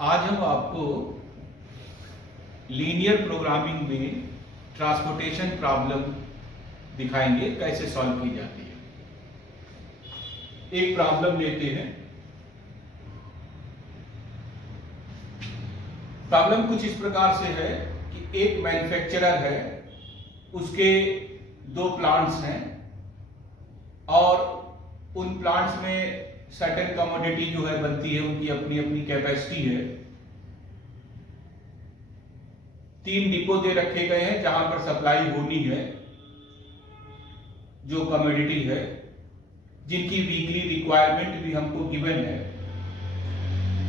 आज हम आपको लीनियर प्रोग्रामिंग में ट्रांसपोर्टेशन प्रॉब्लम दिखाएंगे कैसे सॉल्व की जाती है। एक प्रॉब्लम लेते हैं। प्रॉब्लम कुछ इस प्रकार से है कि एक मैन्युफैक्चरर है, उसके दो प्लांट्स हैं और उन प्लांट्स में सर्टेन कमोडिटी जो है बनती है, उनकी अपनी अपनी कैपेसिटी है। 3 डिपो दे रखे गए हैं जहां पर सप्लाई होनी है जो कमोडिटी है, जिनकी वीकली रिक्वायरमेंट भी हमको गिवन है।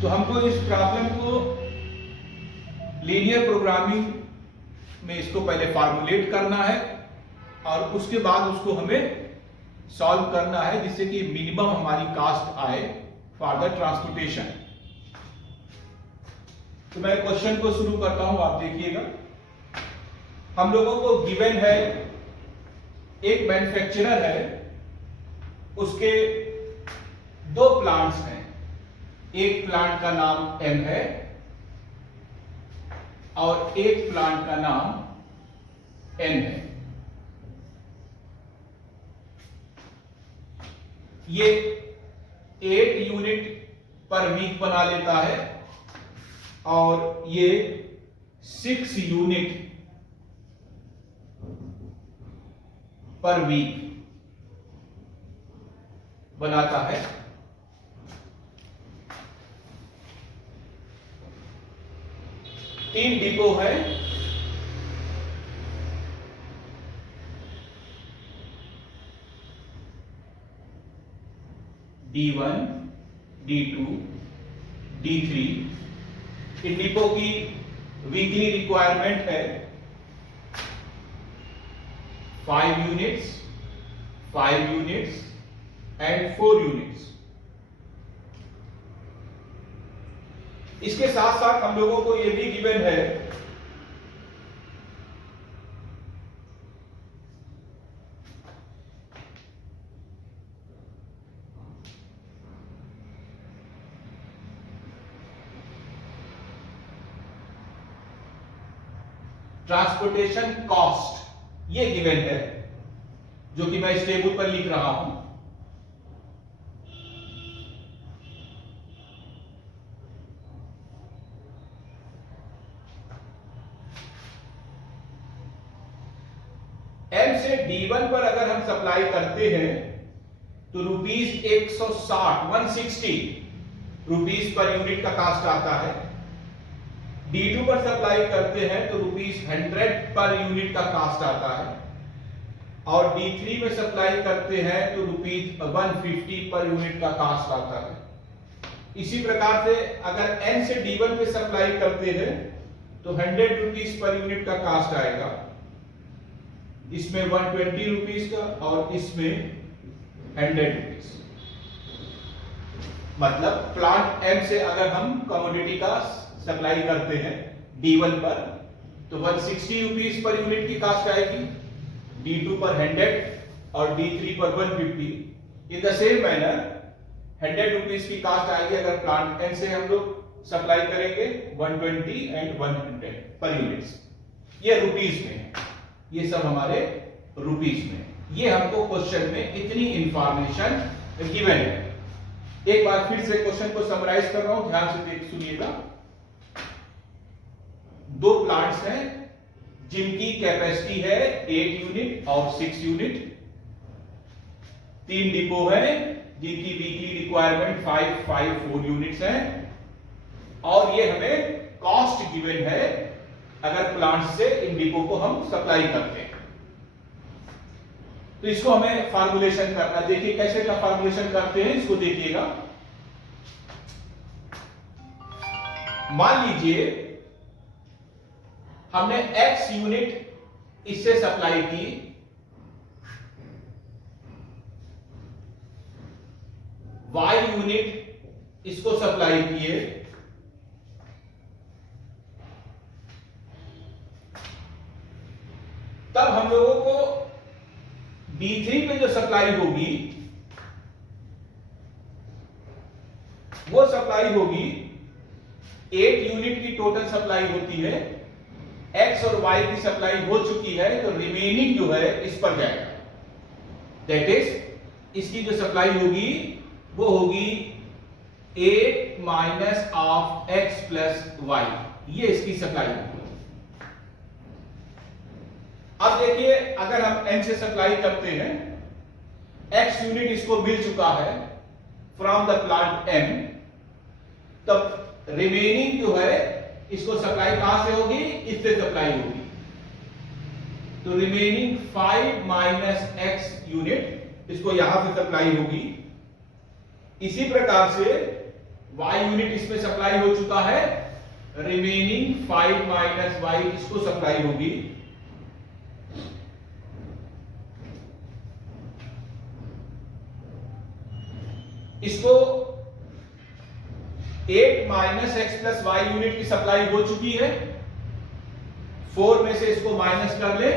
तो हमको इस प्रॉब्लम को लीनियर प्रोग्रामिंग में इसको पहले फॉर्मुलेट करना है और उसके बाद उसको हमें सॉल्व करना है जिससे कि मिनिमम हमारी कॉस्ट आए फॉर द ट्रांसपोर्टेशन। तो मैं क्वेश्चन को शुरू करता हूं, आप देखिएगा। हम लोगों को गिवन है एक मैन्युफैक्चरर है, उसके दो प्लांट्स हैं। एक प्लांट का नाम एम है और एक प्लांट का नाम एन है। ये 8 यूनिट पर वीक बना लेता है और ये 6 यूनिट पर वीक बनाता है। तीन डिपो है, D1, D2, D3। इन डिपो की वीकली रिक्वायरमेंट है 5 यूनिट्स, 5 यूनिट्स एंड 4 यूनिट्स। इसके साथ साथ हम लोगों को यह भी गिवन है ट्रांसपोर्टेशन कॉस्ट, ये गिवन है जो कि मैं इस टेबल पर लिख रहा हूं। एम से D1 पर अगर हम सप्लाई करते हैं तो ₹160 रुपीस पर यूनिट का कास्ट आता है। D2 पर सप्लाई करते हैं तो ₹100 पर यूनिट का कास्ट आता है और D3 में सप्लाई करते हैं तो ₹150 पर यूनिट का कास्ट आता है। इसी प्रकार से अगर N से D1 पे सप्लाई करते हैं तो ₹100 पर यूनिट का कास्ट आएगा, इसमें ₹120 का और इसमें ₹100। मतलब प्लांट M से अगर हम कमोडिटी का सप्लाई करते हैं D1 पर तो ₹160 पर यूनिट की कास्ट आएगी, D2 पर 100 और D3 पर 150। इन द सेम मैनर ₹100 की कास्ट आएगी अगर प्लांट N से हम लोग सप्लाई करेंगे 120 एंड 100 पर यूनिट्स। ये रुपीस में है, ये सब हमारे रुपीस में। ये हमको क्वेश्चन में इतनी इंफॉर्मेशन गिवन है। एक बार फिर से क्वेश्चन को समराइज कर रहा हूं, ध्यान से देख सुनिएगा। दो प्लांट्स हैं जिनकी कैपेसिटी है 8 यूनिट और 6 यूनिट। 3 डिपो हैं जिनकी वीकली रिक्वायरमेंट 4 यूनिट्स हैं और ये हमें कॉस्ट गिवन है अगर प्लांट से इन डिपो को हम सप्लाई करते हैं। तो इसको हमें फार्मूलेशन करना, देखिए कैसे का फार्मूलेशन करते हैं, इसको देखिएगा। मान लीजिए हमने X यूनिट इससे सप्लाई की, Y यूनिट इसको सप्लाई किए, तब हम लोगों को D3 पे जो सप्लाई होगी वो सप्लाई होगी 8 यूनिट की टोटल सप्लाई होती है, एक्स और वाई की सप्लाई हो चुकी है, तो रिमेनिंग जो है इस पर जाएगा। दैट इज इसकी जो सप्लाई होगी वो होगी 8 minus of x plus y, ये इसकी सप्लाई होगी। अब देखिए, अगर हम n से सप्लाई करते हैं, x यूनिट इसको मिल चुका है फ्रॉम द प्लांट m, तब रिमेनिंग जो है इसको सप्लाई कहां से होगी, इससे सप्लाई होगी। तो रिमेनिंग 5 माइनस x यूनिट इसको यहां से सप्लाई होगी। इसी प्रकार से y यूनिट इसमें सप्लाई हो चुका है, रिमेनिंग 5 माइनस y इसको सप्लाई होगी। इसको 8 minus x plus y unit की सप्लाई हो चुकी है, 4 में से इसको माइनस कर ले,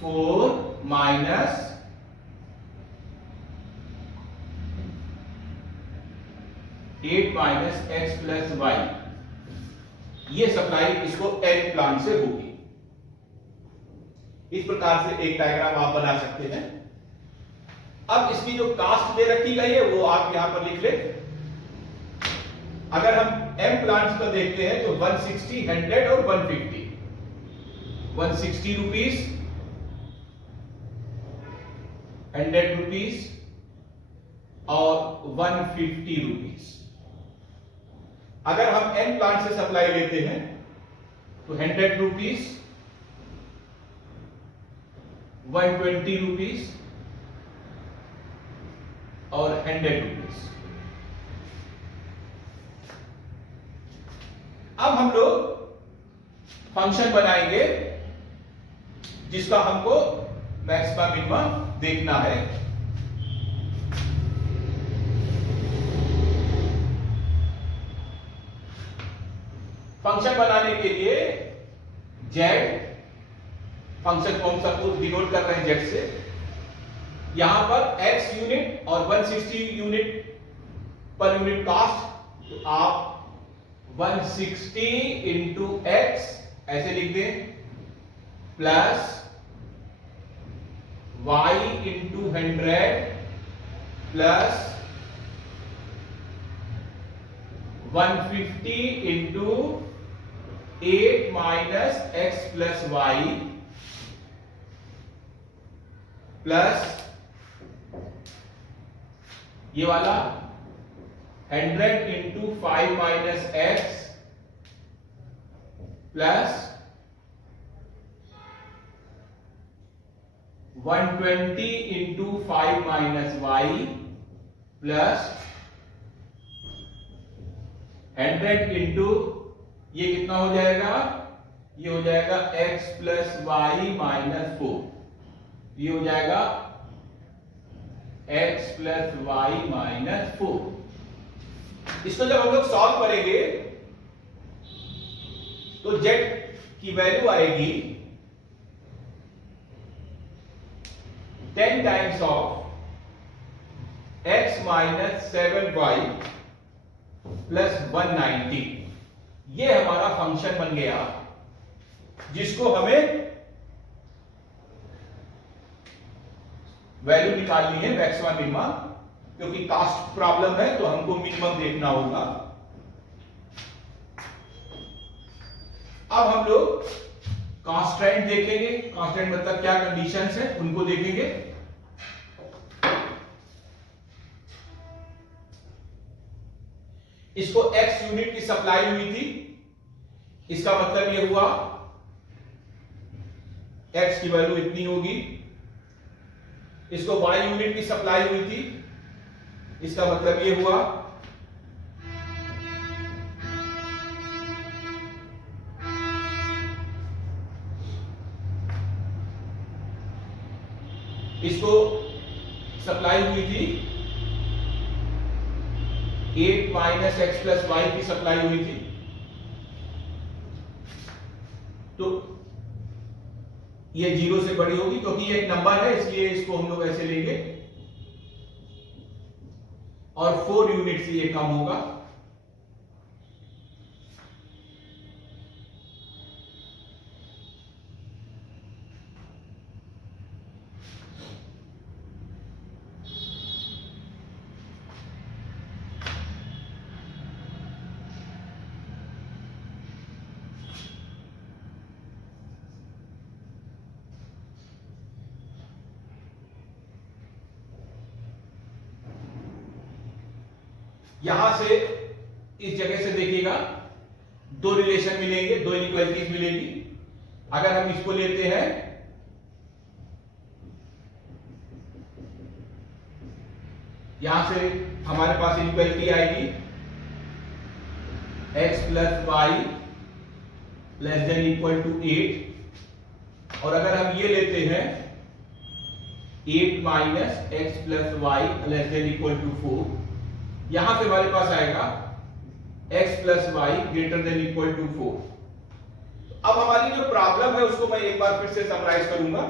4 minus 8 minus x plus y, ये सप्लाई इसको n प्लांट से होगी। इस प्रकार से एक डायग्राम आप बना सकते हैं। अब इसकी जो कास्ट दे रखी गई है वो आप यहां पर लिख ले। अगर हम m प्लांट्स को देखते हैं तो 160, 100 और 150, 160 रुपीस, 100 रुपीस और 150 रुपीस। अगर हम n प्लांट से सप्लाई लेते हैं तो 100 रुपीस, 120 रुपीस और 100 रुपीस। अब हम लोग फंक्शन बनाएंगे जिसका हमको मैक्सिमम मिनिमम देखना है। फंक्शन बनाने के लिए z फंक्शन को हम सपोज डिनोट कर रहे हैं z से, यहां पर x यूनिट और 160 यूनिट पर यूनिट कास्ट, तो आप 160 इंटू एक्स ऐसे लिख दें, plus y into 100 plus 150 into 8 minus x plus y plus ये वाला 100 into 5 minus x plus 120 into 5 minus y plus 100 into ये कितना हो जाएगा, ये हो जाएगा x प्लस वाई माइनस 4, ये हो जाएगा x प्लस वाई माइनस 4। इसको जब हम लोग सॉल्व करेंगे तो z की वैल्यू आएगी 10 times of x minus 7y plus 190। ये हमारा फंक्शन बन गया जिसको हमें वैल्यू निकालनी है मैक्सिमम मिनिमम, क्योंकि कास्ट प्रॉब्लम है तो हमको मिनिमम देखना होगा। अब हम लोग कांस्टेंट देखेंगे। कांस्टेंट मतलब क्या कंडीशंस है उनको देखेंगे। इसको x यूनिट की सप्लाई हुई थी, इसका मतलब ये हुआ x की वैल्यू इतनी होगी। इसको y यूनिट की सप्लाई हुई थी, इसका मतलब ये हुआ इसको सप्लाई हुई थी 8 माइनस एक्स प्लस वाई की सप्लाई हुई थी। तो ये 0 से बड़ी होगी क्योंकि ये एक नंबर है, इसलिए इसको हम लोग ऐसे लेंगे। और 4 यूनिट से ये कम होगा। यहां से इस जगह से देखिएगा दो रिलेशन मिलेंगे, दो इनइक्वालिटीज मिलेंगी। अगर हम इसको लेते हैं यहां से हमारे पास इनइक्वालिटी आएगी x plus y less than equal to 8, और अगर हम ये लेते हैं 8 minus x plus y less than equal to 4, यहां से हमारे पास आएगा x plus y greater than equal to 4। अब हमारी जो प्रॉब्लम है उसको मैं एक बार फिर से समराइज करूंगा।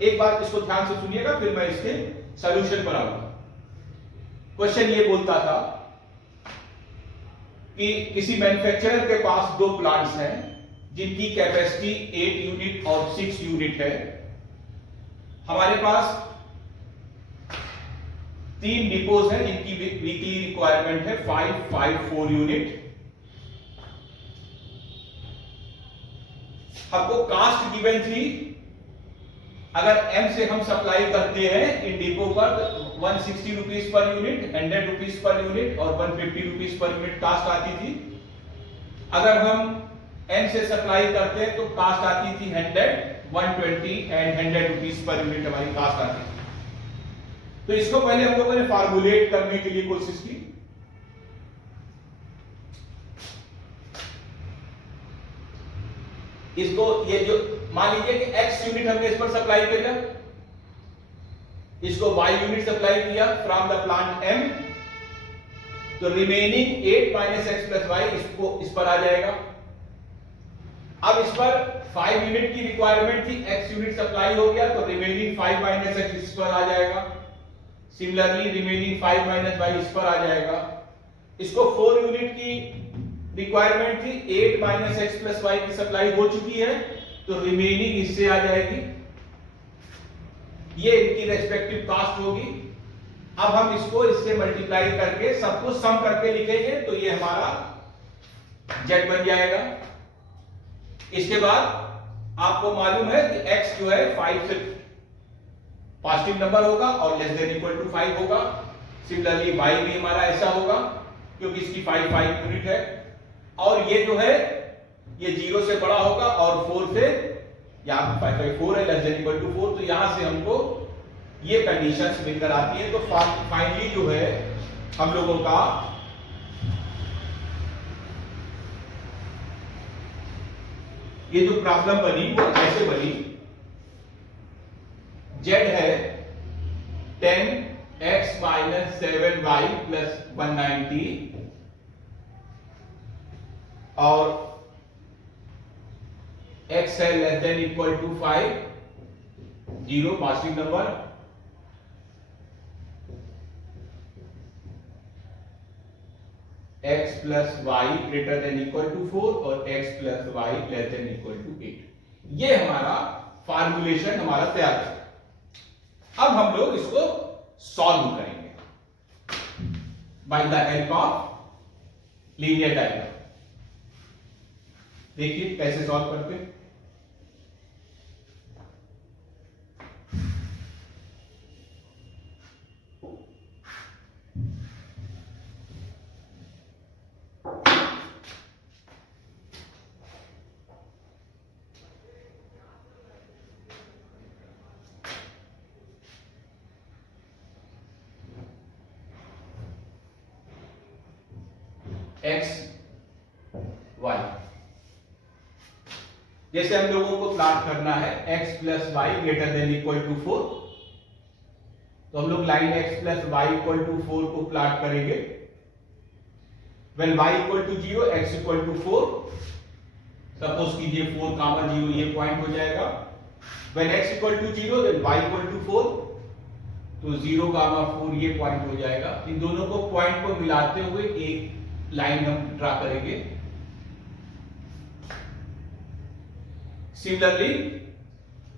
एक बार इसको ध्यान से सुनिएगा, फिर मैं इसके सॉल्यूशन पर आऊंगा। क्वेश्चन ये बोलता था कि किसी मैन्युफैक्चरर के पास दो प्लांट्स हैं जिनकी कैपेसिटी 8 यूनिट और 6 यूनिट है। हमारे पास 3 डिपोज हैं जिनकी वीकली रिक्वायरमेंट है 554 यूनिट। हमको कास्ट गिवन थी, अगर M से हम सप्लाई करते हैं इन डिपो पर 160 rupees per unit, 100 rupees per unit और 150 रुपीज पर यूनिट कास्ट आती थी। अगर हम N से सप्लाई करते हैं तो कास्ट आती थी 100, 120 एंड 100 रुपीज पर यूनिट हमारी कास्ट आती थी। तो इसको पहले हम लोगों ने फार्मूलेट करने के लिए कोशिश की। इसको ये जो मान लीजिए कि x यूनिट हमने इस पर सप्लाई किया, इसको y यूनिट सप्लाई किया फ्रॉम द प्लांट M, तो remaining 8 minus x plus y इसको इस पर आ जाएगा। अब इस पर 5 यूनिट की रिक्वायरमेंट थी, x यूनिट सप्लाई हो गया तो रिमेनिंग 5 माइनस एक्स इस पर आ जाएगा। सिमिलरली रिमेनिंग 5 माइनस वाई इस पर आ जाएगा। इसको 4 यूनिट की रिक्वायरमेंट थी, 8 माइनस एक्स प्लस वाई की सप्लाई हो चुकी है तो रिमेनिंग इससे आ जाएगी। ये इनकी रेस्पेक्टिव कास्ट होगी। अब हम इसको इससे मल्टीप्लाई करके सबको सम करके लिखेंगे तो ये हमारा z बन जाएगा। इसके बाद आपको मालूम है कि x जो है 5 से पॉजिटिव नंबर होगा और लेस देन इक्वल टू 5 होगा। सिमिलरली y भी हमारा ऐसा होगा क्योंकि इसकी 5 यूनिट है, और ये जो है ये 0 से बड़ा होगा और 4 से, यहां 4 है लेस देन इक्वल टू 4, तो यहां से हमको ये कंडीशंस मिलकर आती है। तो फाइनली जो है हम लोगों का ये जो प्रॉब्लम बनी वो ऐसे बनी, z है 10x माइनस 7y प्लस 190 और x है less than equal to 5, 0 positive number, x plus y greater than equal to 4 और x plus y less than equal to 8। ये हमारा फार्मूलेशन हमारा तैयार है। अब हम लोग इसको सॉल्व करेंगे by the help of linear diagram. देखिए कैसे सॉल्व करते हैं। x y, जैसे हम लोगों को प्लॉट करना है x plus y greater than equal to 4, तो हम लोग line x plus y equal to 4 को प्लॉट करेंगे। When y equal to 0 x equal to 4, suppose कीजिए 4 कामा 0 ये पॉइंट हो जाएगा। When x equal to 0 then y equal to 4, तो 0,4 ये पॉइंट हो जाएगा। इन दोनों को पॉइंट को मिलाते हुए एक लाइन हम ड्रा करेंगे। सिमिलरली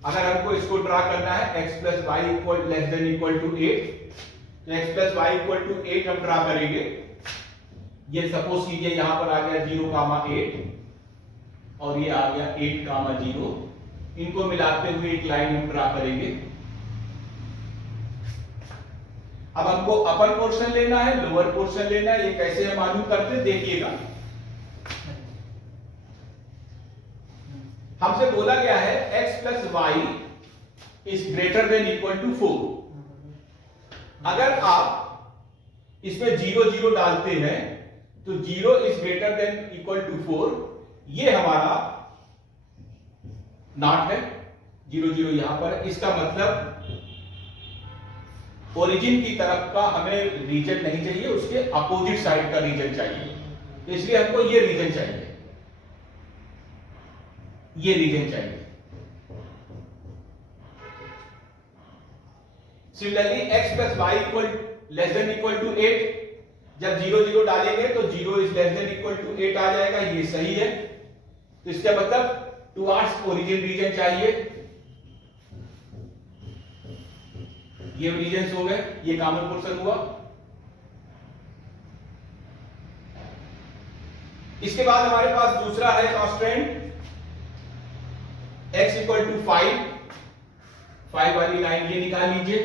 अगर हमको इसको ड्रा करना है x plus y equal less than equal to 8, तो x plus y equal to 8 हम ड्रा करेंगे। ये सपोज कीजिए यहां पर आ गया 0,8 और ये आ गया 8,0। इनको मिलाते हुए एक लाइन हम ड्रा करेंगे। अब हमको अपर पोर्शन लेना है, लोअर पोर्शन लेना है। ये कैसे हम मालूम करते हैं देखिएगा। हमसे बोला गया है x plus y is greater than equal to 4। अगर आप इसमें 0 0 डालते हैं तो 0 is greater than equal to 4, ये हमारा नॉट है। 0 0 यहां पर, इसका मतलब ओरिजिन की तरफ का हमें रीजन नहीं चाहिए, उसके अपोजिट साइड का रीजन चाहिए। तो इसलिए हमको ये रीजन चाहिए, ये रीजन चाहिए। Similarly x plus y equal less than equal to 8, जब 0 0 डालेंगे तो 0 is less than equal to 8 आ जाएगा। ये सही है। तो इसका मतलब टुवर्ड्स ओरिजिन रीजन चाहिए। ये रीजन हो गए, ये कॉमन पोर्शन हुआ। इसके बाद हमारे पास दूसरा है कांस्टेंट x इक्वल टू 5 वाली लाइन ये निकाल लीजिए,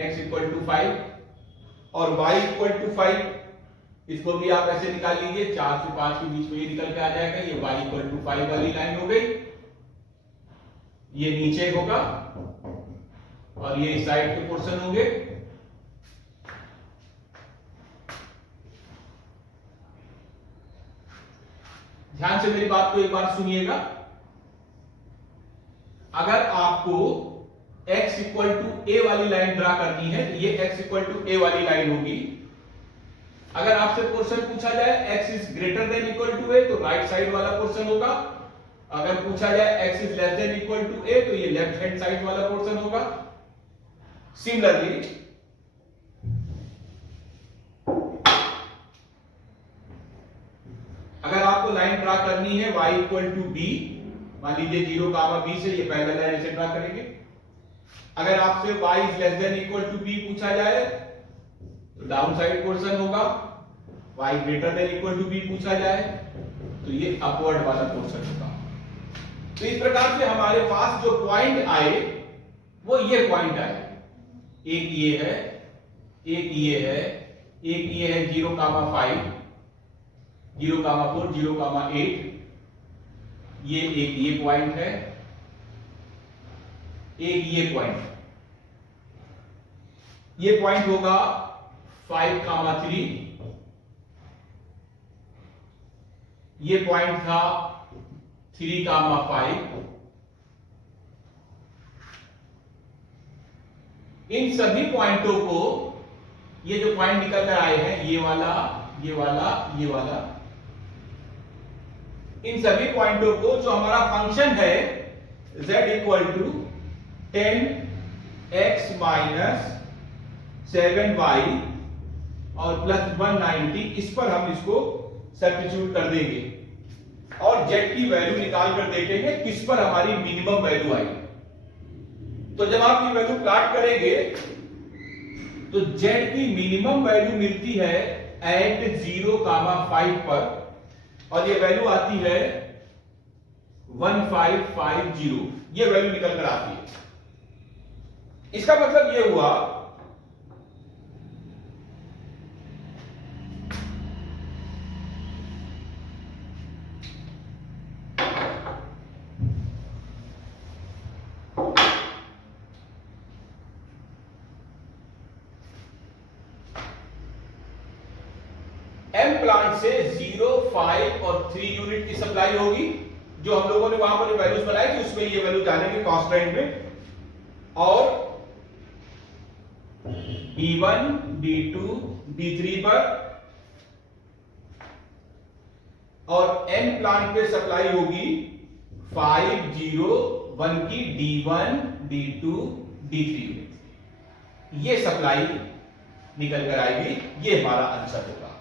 x इक्वल टू 5 और y इक्वल टू 5, इसको भी आप ऐसे निकाल लीजिए। 4 से 5 के बीच में ये निकल के आ जाएगा। ये y इक्वल टू 5 वाली लाइन हो गई। ये नीचे होगा और ये इस साइड के पोर्शन होंगे। ध्यान से मेरी बात को एक बार सुनिएगा। अगर आपको x इक्वल टू a वाली लाइन ड्रा करनी है तो ये x इक्वल टू a वाली लाइन होगी। अगर आपसे पोर्शन पूछा जाए x is greater than equal to a, तो राइट साइड वाला पोर्शन होगा। अगर पूछा जाए x is less than equal to a, तो ये लेफ्ट हैंड साइड वाला पोर्शन होगा। सिमिलरली अगर आपको लाइन ड्रा करनी है y इक्वल टू b, मान लीजिए 0,b से ये पहला लाइन ऐसे ड्रा करेंगे। अगर आपसे y is less than equal to b पूछा जाए तो डाउन साइड पोर्शन होगा। y greater than equal to b पूछा जाए तो ये अपवर्ड वाला पोर्शन होगा। तो इस प्रकार से हमारे पास जो पॉइंट आए वो ये पॉइंट आए। एक ये है, एक ये है, एक ये है 0,5, 0,4, 0,8, ये एक ये पॉइंट है, एक ये पॉइंट। ये पॉइंट होगा 5,3, ये पॉइंट था 3,5। इन सभी पॉइंटों को, ये जो पॉइंट निकल कर आए हैं, ये वाला, ये वाला, ये वाला, इन सभी पॉइंटों को जो हमारा फंक्शन है z equal to 10x minus 7y और प्लस 190, इस पर हम इसको सब्स्टिट्यूट कर देंगे और z की वैल्यू निकाल कर देखेंगे किस पर हमारी मिनिमम वैल्यू आई। तो जब आप ये वैल्यू प्लॉट करेंगे तो z की मिनिमम वैल्यू मिलती है एट 0,5 पर और ये वैल्यू आती है 1550। ये वैल्यू निकल कर आती है। इसका मतलब ये हुआ एम प्लांट से 0, 5 और 3 यूनिट की सप्लाई होगी। जो हम लोगों ने वहां पर वैल्यूज बनाई थी उसमें ये वैल्यू जानेंगे कांस्टेंट में। और B1, B2, B3 पर और एन प्लांट पे सप्लाई होगी 5, 0, 1 की D1, D2, D3 यूनिट। ये सप्लाई निकल कर आएगी, ये हमारा आंसर होगा।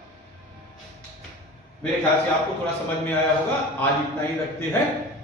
मेरे ख्याल से आपको थोड़ा समझ में आया होगा। आज इतना ही रखते हैं।